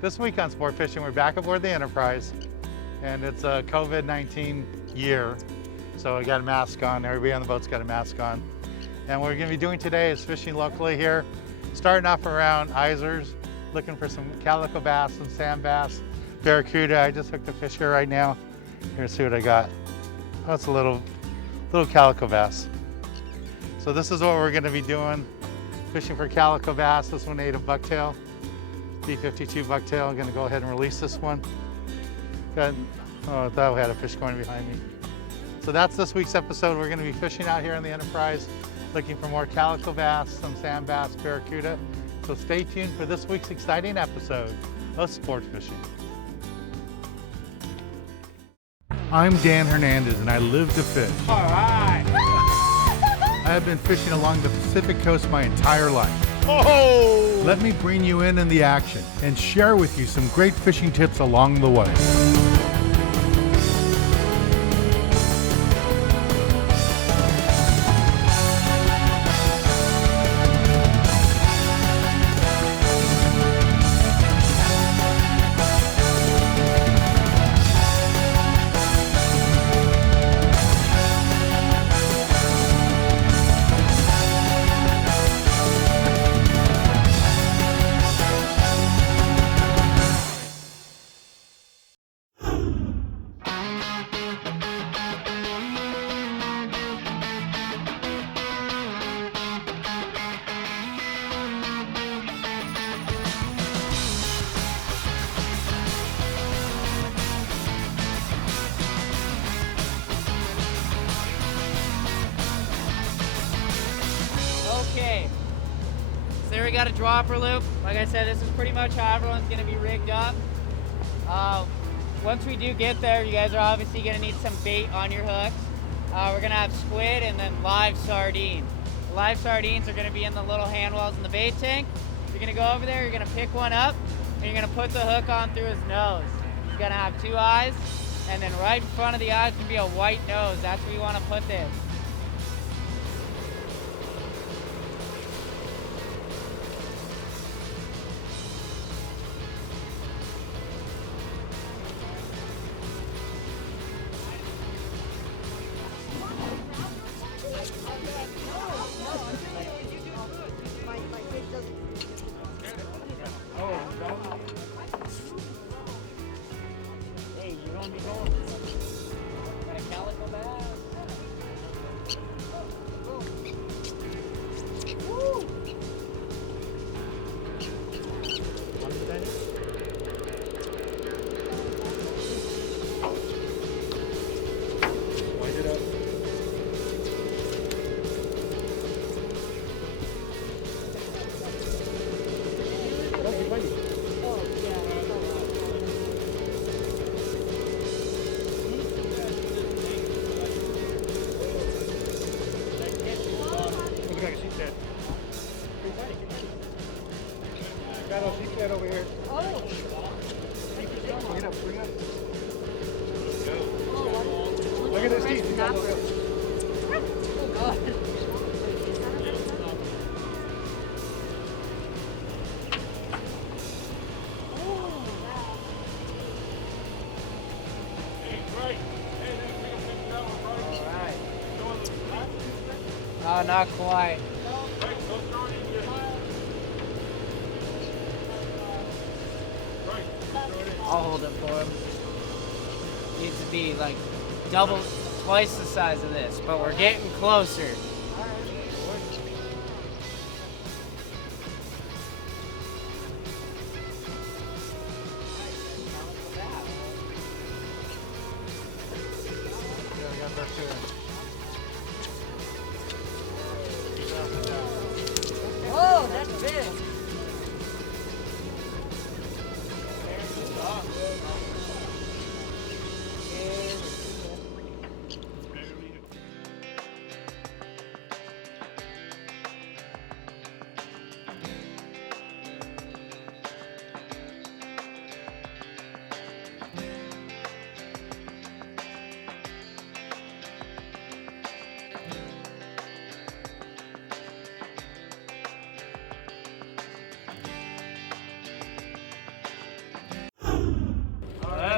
This week on Sport Fishing, we're back aboard the Enterprise, and it's a COVID-19 year, so I got a mask on. Everybody on the boat's got a mask on. And what we're gonna be doing today is fishing locally here, starting off around Isers, looking for some calico bass, some sand bass, barracuda. I just hooked a fish here right now. Here, see what I got. Oh, it's a little calico bass. So this is what we're gonna be doing, fishing for calico bass. This one ate a bucktail, B52 bucktail. I'm gonna go ahead and release this one. Oh, I thought we had a fish going behind me. So that's this week's episode. We're gonna be fishing out here on the Enterprise, looking for more calico bass, some sand bass, barracuda. So stay tuned for this week's exciting episode of Sport Fishing. I'm Dan Hernandez and I live to fish. All right. I have been fishing along the Pacific coast my entire life. Oh! Let me bring you in the action and share with you some great fishing tips along the way. Okay, so there we got a dropper loop. Like I said, this is pretty much how everyone's gonna be rigged up. Once we do get there, you guys are obviously gonna need some bait on your hooks. We're gonna have squid and then live sardine. The live sardines are gonna be in the little hand wells in the bait tank. You're gonna go over there, you're gonna pick one up, and you're gonna put the hook on through his nose. He's gonna have two eyes, and then right in front of the eyes can be a white nose. That's where you wanna put this. Hey, you don't be going. Got a calico bass. Woo! Wind it up. Look like a sheep's head. Got a sheep's head over here. Oh. Bring it up, bring it up. Oh, Look at his teeth. He got Oh, God. Oh, not quite. I'll hold it for him. Needs to be like twice the size of this, but we're getting closer. Yeah, we got barracuda. Whoa, that's big.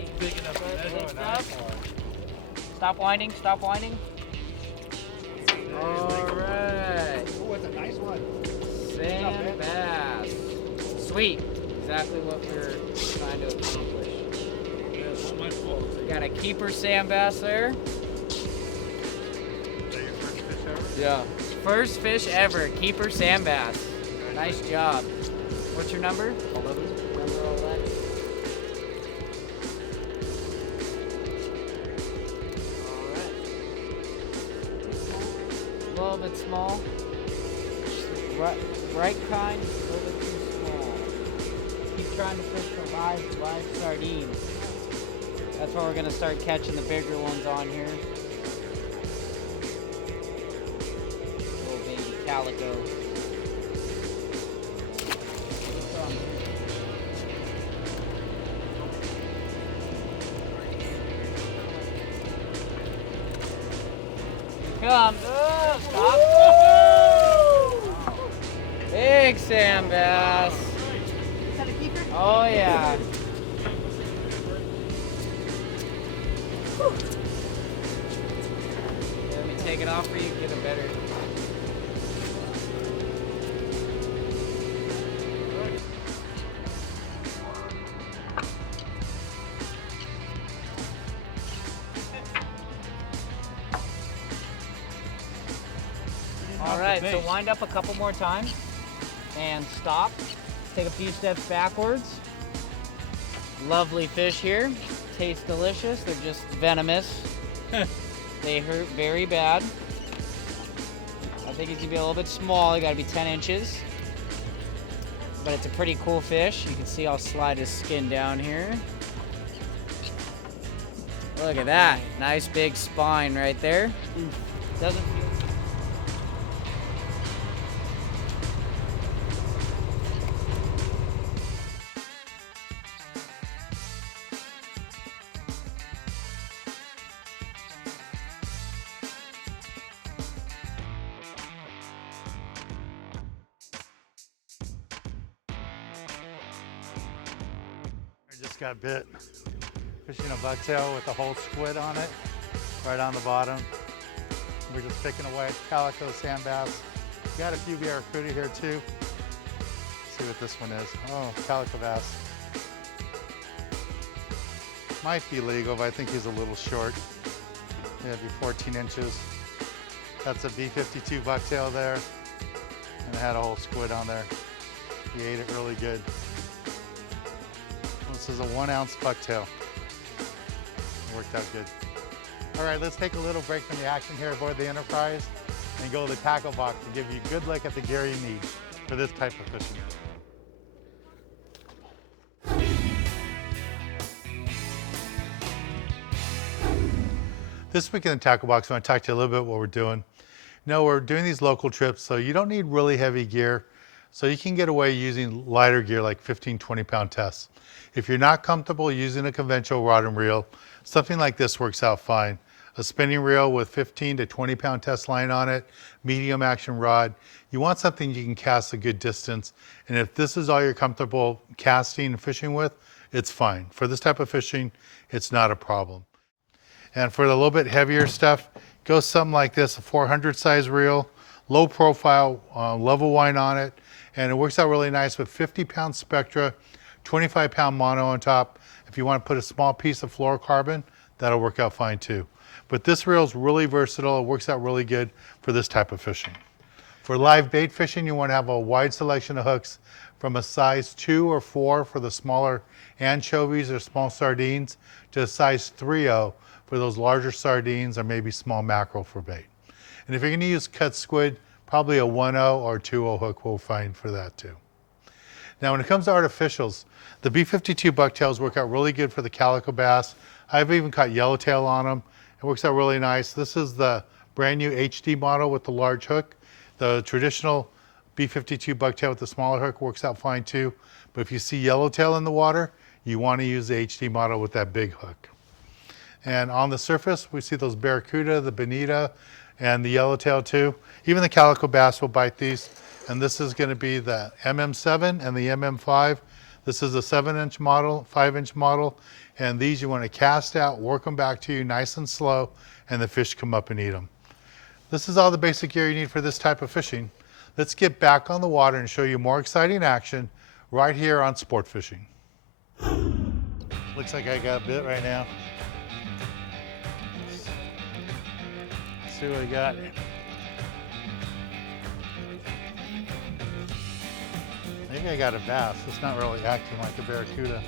That's big enough for that. Good stuff. Stop winding, stop winding. Alright. Oh, it's a nice one. Sand bass. Sweet. Exactly what we're trying to accomplish. So we got a keeper sand bass there. Is that your first fish ever? Yeah. First fish ever, keeper sand bass. Nice job. What's your number? 11. Number 11. Alright. A little bit small. Right kind, a little bit too small. Keep trying to fish for live sardines. That's where we're gonna start catching the bigger ones on here. Little baby calico. Come. Stop. Big sand bass. Is that a keeper? Oh yeah. Let me take it off for you, get a better. All right, so wind up a couple more times and stop. Take a few steps backwards. Lovely fish here. Taste delicious. They're just venomous. They hurt very bad. I think he's gonna be a little bit small. He gotta be 10 inches. But it's a pretty cool fish. You can see I'll slide his skin down here. Look at that. Nice big spine right there. Doesn't feel. I just got bit. Fishing a bucktail with a whole squid on it, right on the bottom. We're just picking away calico sand bass. Got a few barracuda here too. Let's see what this one is. Oh, calico bass. Might be legal, but I think he's a little short. Yeah, it'd be 14 inches. That's a B52 bucktail there. And it had a whole squid on there. He ate it really good. This is a 1 ounce bucktail. It worked out good. All right, let's take a little break from the action here aboard the Enterprise and go to the tackle box to give you a good look at the gear you need for this type of fishing. This week in the tackle box, I want to talk to you a little bit what we're doing. No, we're doing these local trips, so you don't need really heavy gear. So you can get away using lighter gear like 15, 20 pound tests. If you're not comfortable using a conventional rod and reel, something like this works out fine. A spinning reel with 15 to 20 pound test line on it, medium action rod. You want something you can cast a good distance. And if this is all you're comfortable casting and fishing with, it's fine. For this type of fishing, it's not a problem. And for the little bit heavier stuff, go something like this, a 400 size reel, low profile, level wind on it. And it works out really nice with 50 pound Spectra, 25 pound mono on top. If you want to put a small piece of fluorocarbon, that'll work out fine too. But this reel is really versatile. It works out really good for this type of fishing. For live bait fishing, you want to have a wide selection of hooks from a size 2 or 4 for the smaller anchovies or small sardines to a size 3.0 for those larger sardines or maybe small mackerel for bait. And if you're going to use cut squid, probably a 1.0 or 2.0 hook will fine for that too. Now when it comes to artificials, the B52 bucktails work out really good for the calico bass. I've even caught yellowtail on them. It works out really nice. This is the brand new HD model with the large hook. The traditional B52 bucktail with the smaller hook works out fine too. But if you see yellowtail in the water, you want to use the HD model with that big hook. And on the surface, we see those barracuda, the bonita, and the yellowtail too. Even the calico bass will bite these. And this is going to be the MM7 and the MM5. This is a 7-inch model, 5-inch model, and these you want to cast out, work them back to you nice and slow, and the fish come up and eat them. This is all the basic gear you need for this type of fishing. Let's get back on the water and show you more exciting action right here on sport fishing. Looks like I got a bit right now. Let's see what I got. I think I got a bass. It's not really acting like a barracuda.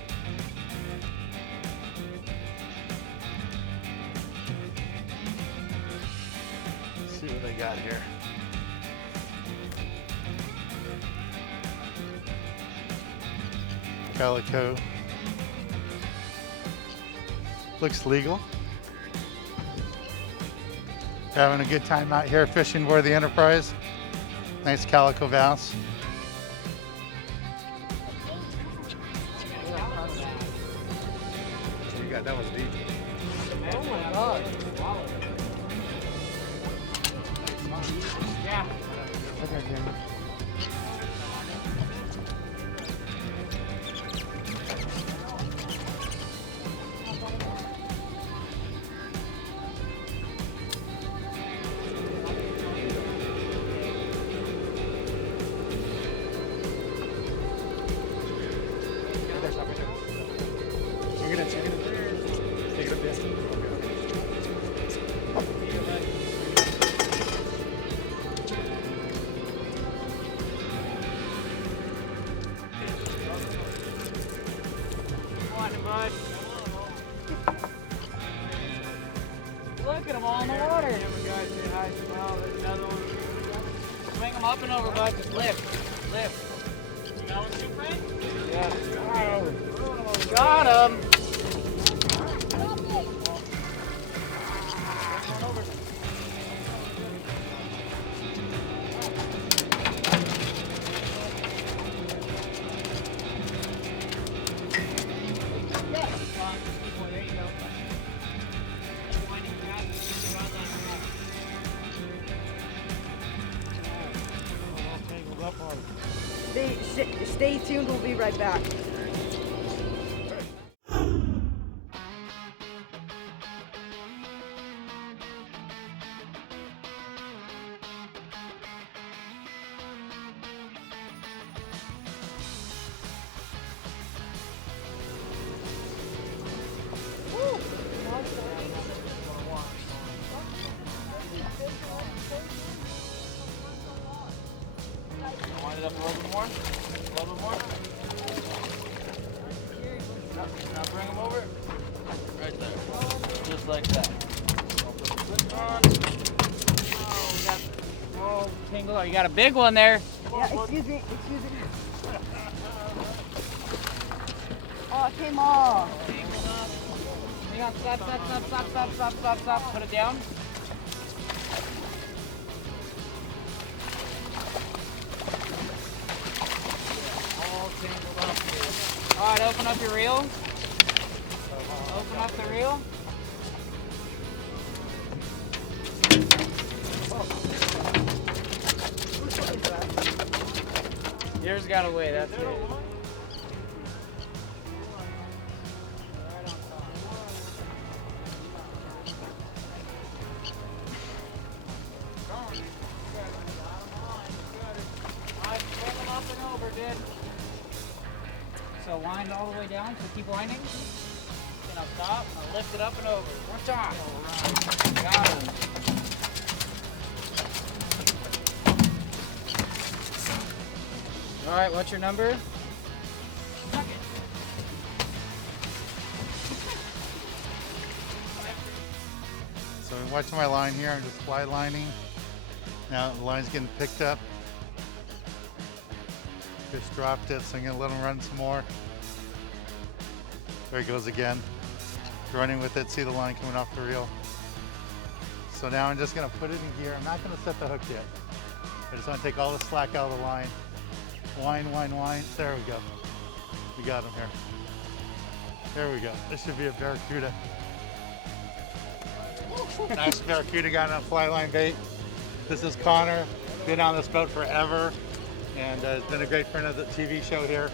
Let's see what I got here. Calico. Looks legal. Having a good time out here fishing for the Enterprise. Nice calico bass. You got that was deep. Oh my God. Yeah. Okay, Jimmy. Look at them all in the water. Swing them up and over, bud. Just lift. Lift. That one too, Frank? Yeah. Got him. Stay tuned, we'll be right back. Wind it up a little bit more. A little bit more. Now bring them over. Right there. Just like that. I'll put the clip on. Oh, we got all tangled up. You got a big one there. Yeah, excuse me. Oh, it came off. Tangled up. Hang on, stop. Put it down. All tangled up here. All right, open up your reel. Open up the reel. Yours got away, that's good. So wind all the way down, so keep winding. Then I'll stop, and I'll lift it up and over. One time. Got him. All right, what's your number? So I'm watching my line here. I'm just fly lining. Now the line's getting picked up. Fish dropped it, so I'm gonna let him run some more. There he goes again. Running with it, see the line coming off the reel. So now I'm just gonna put it in gear. I'm not gonna set the hook yet. I just wanna take all the slack out of the line. Wind. There we go. We got him here. There we go. This should be a barracuda. Nice barracuda got on a fly line bait. This is Connor. Been on this boat forever. And has been a great friend of the TV show here.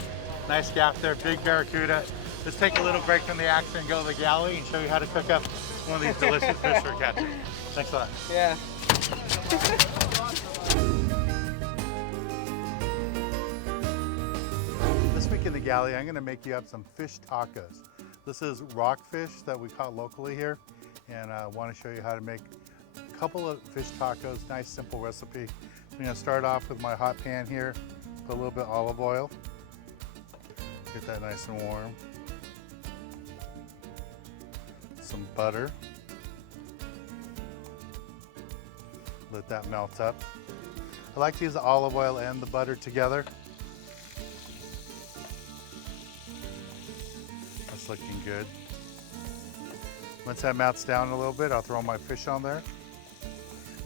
Nice gaff there, big barracuda. Let's take a little break from the action and go to the galley and show you how to cook up one of these delicious fish we're catching. Thanks a lot. Yeah. This week in the galley, I'm gonna make you up some fish tacos. This is rockfish that we caught locally here, and I wanna show you how to make a couple of fish tacos. Nice, simple recipe. I'm gonna start off with my hot pan here, put a little bit of olive oil, get that nice and warm. Some butter. Let that melt up. I like to use the olive oil and the butter together. That's looking good. Once that melts down a little bit, I'll throw my fish on there.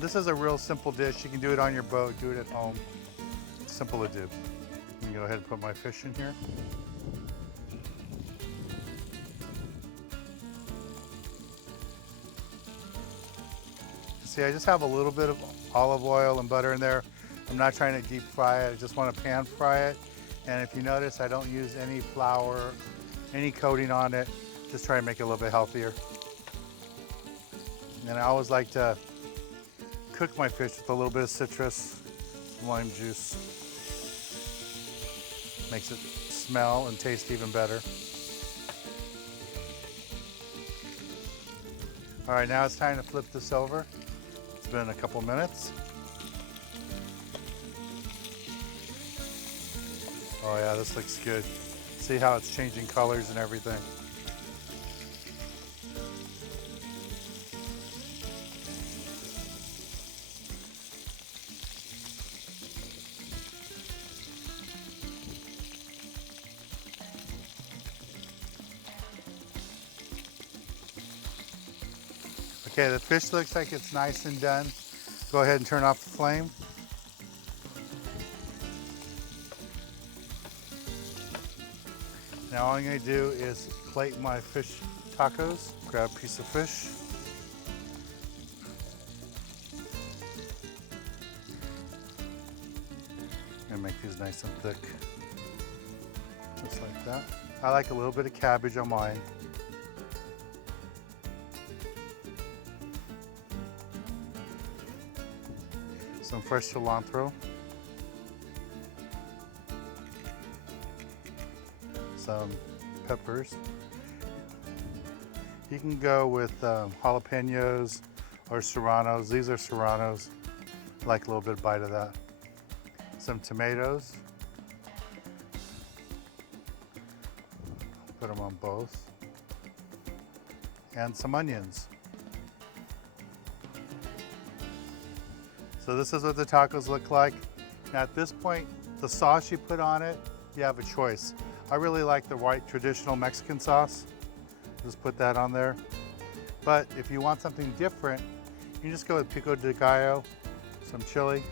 This is a real simple dish. You can do it on your boat, do it at home. It's simple to do. I'm gonna go ahead and put my fish in here. See, I just have a little bit of olive oil and butter in there. I'm not trying to deep fry it. I just want to pan fry it. And if you notice, I don't use any flour, any coating on it. Just try to make it a little bit healthier. And I always like to cook my fish with a little bit of citrus, lime juice. Makes it smell and taste even better. All right, now it's time to flip this over. It's been a couple minutes. Oh yeah, this looks good. See how it's changing colors and everything. Okay, the fish looks like it's nice and done. Go ahead and turn off the flame. Now all I'm gonna do is plate my fish tacos. Grab a piece of fish. And make these nice and thick. Just like that. I like a little bit of cabbage on mine. Some fresh cilantro, some peppers. You can go with jalapenos or serranos. These are serranos. I like a little bit of bite of that. Some tomatoes. Put them on both. And some onions. So this is what the tacos look like. Now at this point, the sauce you put on it, you have a choice. I really like the white traditional Mexican sauce. Just put that on there. But if you want something different, you just go with pico de gallo, some chili,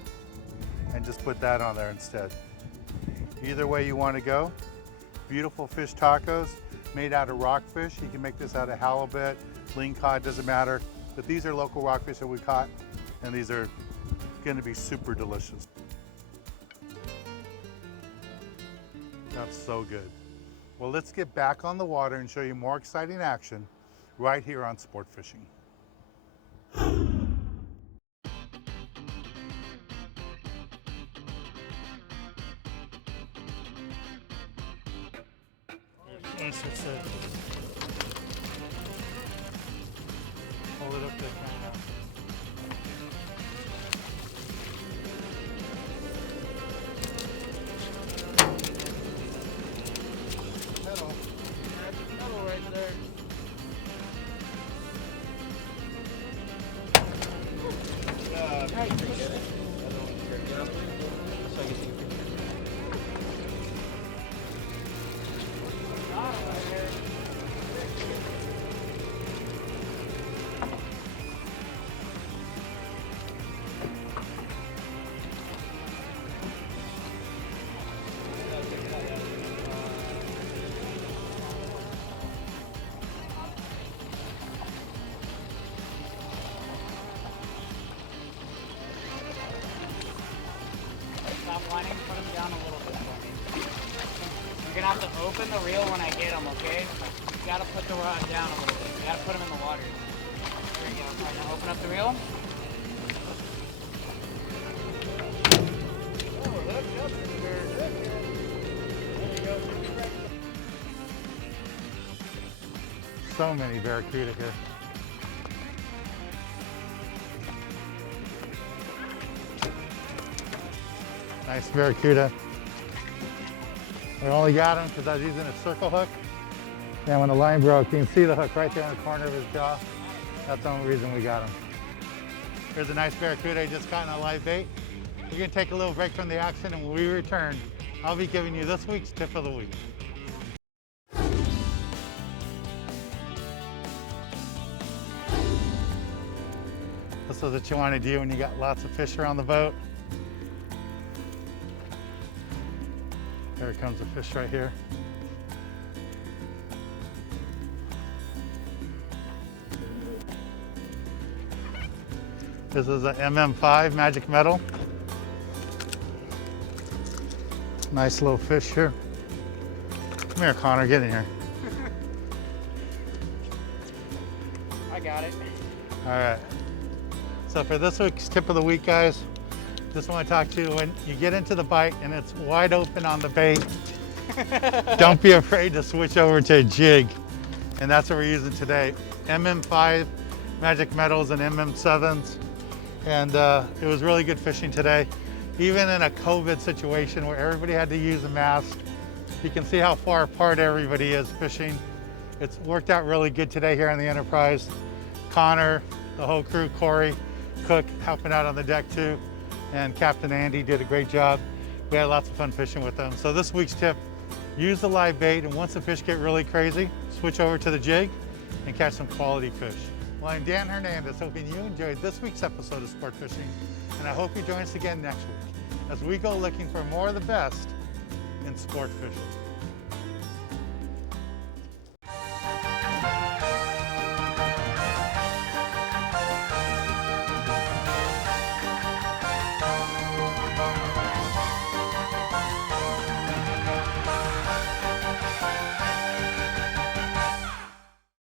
and just put that on there instead. Either way you want to go. Beautiful fish tacos made out of rockfish. You can make this out of halibut, lean cod, doesn't matter. But these are local rockfish that we caught, and these are going to be super delicious. That's so good. Well, let's get back on the water and show you more exciting action right here on Sport Fishing. Yes, that's it. Hold it up to the camera. Right there. open the reel when I get them, okay? You gotta put the rod down a little bit. You gotta put them in the water. There you go. All right, now open up the reel. So many barracuda here. Nice barracuda. We only got him because I was using a circle hook. And when the line broke, you can see the hook right there in the corner of his jaw. That's the only reason we got him. Here's a nice barracuda I just caught in a live bait. We're gonna take a little break from the action, and when we return, I'll be giving you this week's tip of the week. This is what you want to do when you got lots of fish around the boat. There comes a fish right here. This is an MM5 magic metal. Nice little fish here. Come here, Connor, get in here. I got it. All right. So for this week's tip of the week, guys, just want to talk to you when you get into the bite and it's wide open on the bait. Don't be afraid to switch over to a jig. And that's what we're using today. MM5 magic metals and MM7s. And it was really good fishing today. Even in a COVID situation where everybody had to use a mask, you can see how far apart everybody is fishing. It's worked out really good today here on the Enterprise. Connor, the whole crew, Corey, Cook helping out on the deck too, and Captain Andy did a great job. We had lots of fun fishing with them. So this week's tip, use the live bait, and once the fish get really crazy, switch over to the jig and catch some quality fish. Well, I'm Dan Hernandez, hoping you enjoyed this week's episode of Sport Fishing, and I hope you join us again next week as we go looking for more of the best in sport fishing.